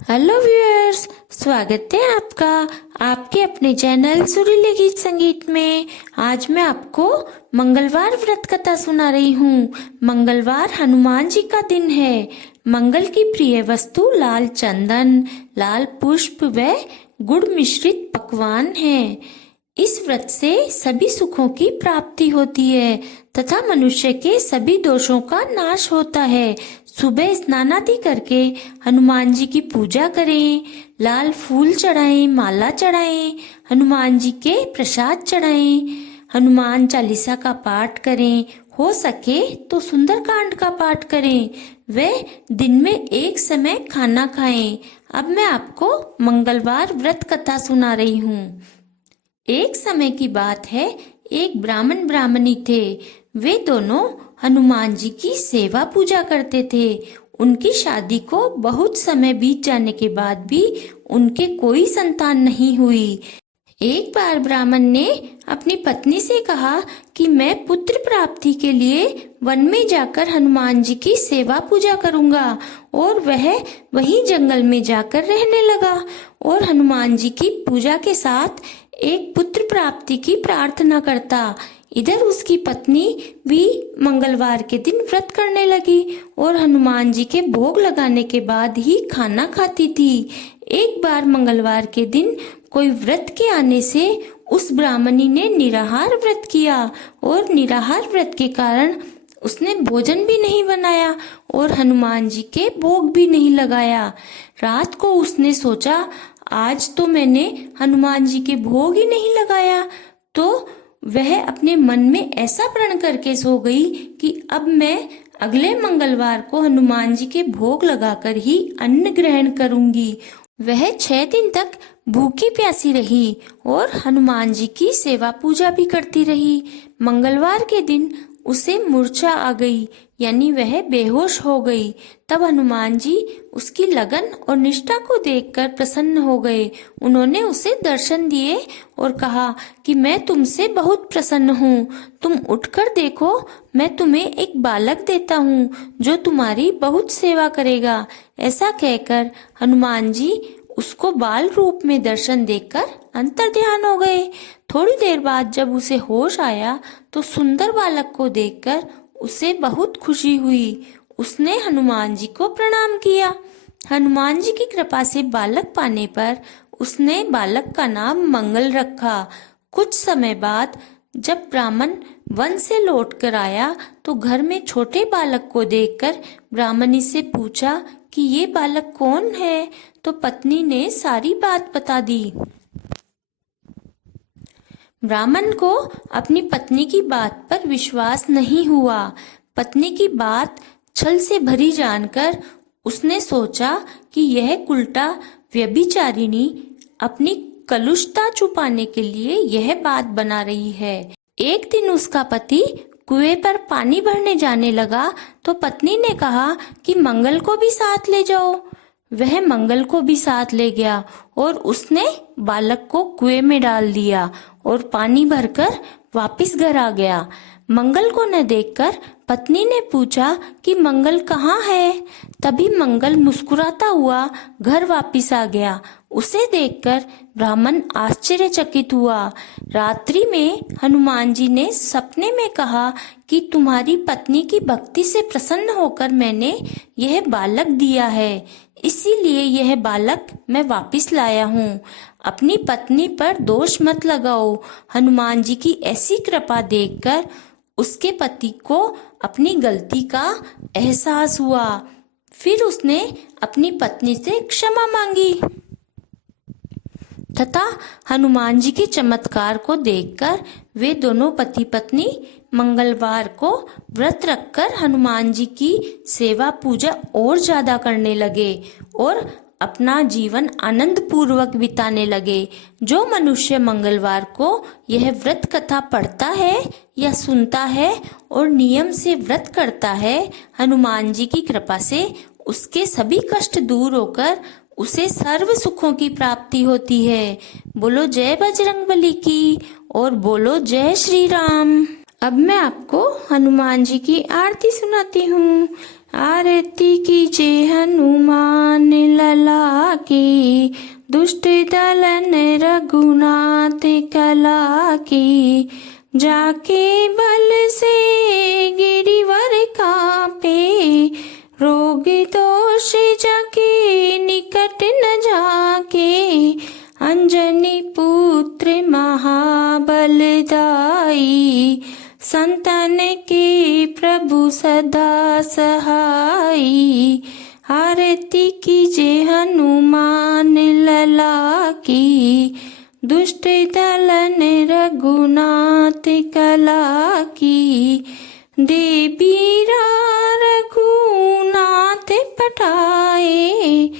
Hello viewers, स्वागत है आपका आपके अपने चैनल सुरीले गीत संगीत में। आज मैं आपको मंगलवार व्रत कथा सुना रही हूँ। मंगलवार हनुमान जी का दिन है। मंगल की प्रिय वस्तु लाल चंदन, लाल पुष्प व गुड़ मिश्रित पकवान है। इस व्रत से सभी सुखों की प्राप्ति होती है तथा मनुष्य के सभी दोषों का नाश होता है। सुबह स्नान आदि करके हनुमान जी की पूजा करें, लाल फूल चढ़ाएं, माला चढ़ाएं, हनुमान जी के प्रसाद चढ़ाएं, हनुमान चालीसा का पाठ करें, हो सके तो सुंदरकांड का पाठ करें, वे दिन में एक समय खाना खाएं। अब मैं आपको मंगलवार व्रत कथा सुना रही हूँ। एक समय की बात है, एक ब्राह्मण ब्राह्मणी थे। वे दोनों हनुमान जी की सेवा पूजा करते थे। उनकी शादी को बहुत समय बीत जाने के बाद भी उनके कोई संतान नहीं हुई। एक बार ब्राह्मण ने अपनी पत्नी से कहा कि मैं पुत्र प्राप्ति के लिए वन में जाकर हनुमान जी की सेवा पूजा करूंगा, और वह वहीं जंगल में जाकर रहने लगा और हनुमान जी की पूजा के साथ एक पुत्र प्राप्ति की प्रार्थना करता। इधर उसकी पत्नी भी मंगलवार के दिन व्रत करने लगी और हनुमान जी के भोग लगाने के बाद ही खाना खाती थी। एक बार मंगलवार के दिन कोई व्रत के आने से उस ब्राह्मणी ने निराहार व्रत किया और निराहार व्रत के कारण उसने भोजन भी नहीं बनाया और हनुमान जी के भोग भी नहीं लगाया। रात को उसने सोचा, आज तो मैंने हनुमान जी के भोग ही नहीं लगाया। तो वह अपने मन में ऐसा प्रण करके सो गई कि अब मैं अगले मंगलवार को हनुमान जी के भोग लगाकर ही अन्न ग्रहण करूंगी। वह 6 दिन तक भूखी प्यासी रही और हनुमान जी की सेवा पूजा भी करती रही। मंगलवार के दिन उसे मूर्छा आ गई, यानी वह बेहोश हो गई। तब हनुमान जी उसकी लगन और निष्ठा को देखकर प्रसन्न हो गए। उन्होंने उसे दर्शन दिए और कहा कि मैं तुमसे बहुत प्रसन्न हूँ, तुम उठकर देखो, मैं तुम्हें एक बालक देता हूँ जो तुम्हारी बहुत सेवा करेगा। ऐसा कहकर हनुमान जी उसको बाल रूप में दर्शन देकर अंतर्ध्यान हो गए। थोड़ी देर बाद जब उसे होश आया तो सुंदर बालक को देखकर उसे बहुत खुशी हुई। उसने हनुमान जी को प्रणाम किया। हनुमान जी की कृपा से बालक पाने पर उसने बालक का नाम मंगल रखा। कुछ समय बाद जब ब्राह्मण वन से लौटकर आया तो घर में छोटे बालक को देखकर ब्राह्मणी से पूछा कि ये बालक कौन है। तो पत्नी ने सारी बात बता दी। ब्राह्मण को अपनी पत्नी की बात पर विश्वास नहीं हुआ। पत्नी की बात छल से भरी जानकर उसने सोचा कि यह कुलटा व्यभिचारिणी अपनी कलुषता छुपाने के लिए यह बात बना रही है। एक दिन उसका पति कुएं पर पानी भरने जाने लगा तो पत्नी ने कहा कि मंगल को भी साथ ले जाओ। वह मंगल को भी साथ ले गया और उसने बालक को कुएं में डाल दिया और पानी भरकर वापस घर आ गया। मंगल को न देखकर पत्नी ने पूछा कि मंगल कहाँ है। तभी मंगल मुस्कुराता हुआ घर वापस आ गया। उसे देखकर ब्राह्मण आश्चर्यचकित हुआ। रात्रि में हनुमान जी ने सपने में कहा कि तुम्हारी पत्नी की भक्ति से प्रसन्न होकर मैंने यह बालक दिया है, इसीलिए यह बालक मैं वापस लाया हूँ। अपनी पत्नी पर दोष मत लगाओ। हनुमान जी की ऐसी कृपा देखकर उसके पति को अपनी गलती का एहसास हुआ। फिर उसने अपनी पत्नी से क्षमा मांगी तथा हनुमान जी के चमत्कार को देखकर वे दोनों पति पत्नी मंगलवार को व्रत रखकर हनुमान जी की सेवा पूजा और ज्यादा करने लगे और अपना जीवन आनंद पूर्वक बिताने लगे। जो मनुष्य मंगलवार को यह व्रत कथा पढ़ता है या सुनता है और नियम से व्रत करता है, हनुमान जी की कृपा से उसके सभी कष्ट दूर होकर उसे सर्व सुखों की प्राप्ति होती है। बोलो जय बजरंगबली की और बोलो जय श्री राम। अब मैं आपको हनुमान जी की आरती सुनाती हूँ। आरती कीजिए हनुमान लला की, दुष्ट दलन रघुनाथ कला की। जाके बल से गिरिवर कापे, रोग दोष जाके निकट न जाके। अंजनी पुत्र महाबलदाई, संतन के प्रभु सदा सहाई। आरती कीजे हनुमान लला की, दुष्ट दलन रघुनाथ कला की। देवी रघुनाथ पठाए,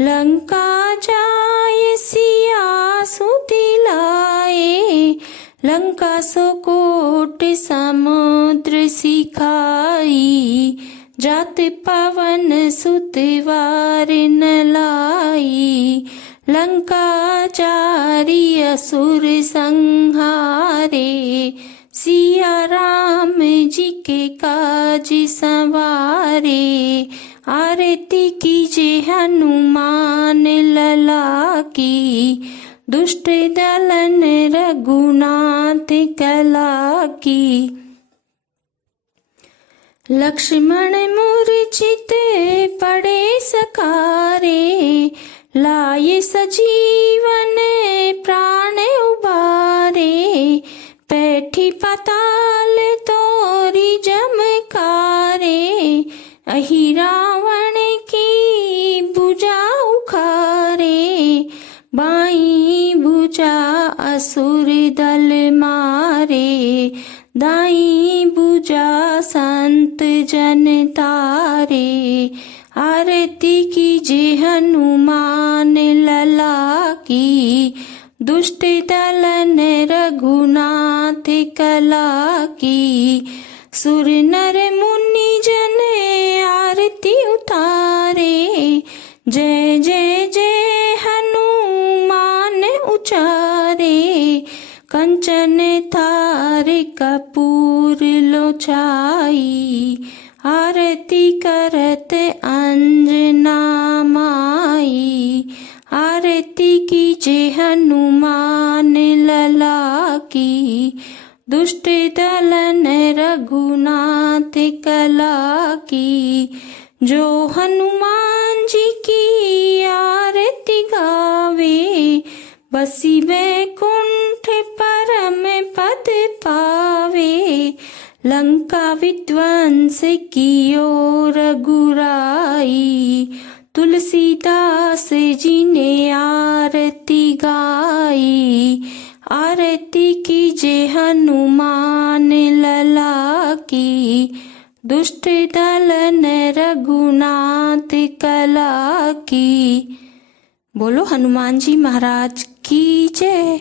लंका जाय सिया सुदिलाए। लंका सो कोट समुद्र सिखाई, जात पवन सुत वार न लाई। लंका जारी असुर संहारे, सिया राम जी के काज संवारे। आरती कीजे हनुमान लला की, दुष्ट दलन रघुनाथ कला की। लक्ष्मण मूर्छित पड़े सकारे, लाए सजीवन प्राण उबारे। बैठी पाताल तोरी जमकारे, अहि रावण की भुजा उखारे। बाई भुजा असुर दल मारे, दाई भुजा संत जन तारे। आरती कीजे हनुमान लला की, दुष्ट दलन रघुनाथ कला की। सुर नर मुनि जन आरती उतारे, जय जय जय हनुमान उचारे। कंचन थार कपूर लोचाई, आरती करत अंजना माई। आरती कीजे हनुमान लला की, दुष्ट दलन रघुनाथ कला की। जो हनुमान जी की आरती गावे, बसी वैकुंठ परम पद पावे। लंका विध्वंस कियो रघुराई, तुलसीदास जी ने आरती गाई। आरती कीजे हनुमान लला की, दुष्ट दलन रघुनाथ कला की। बोलो हनुमान जी महाराज की जय।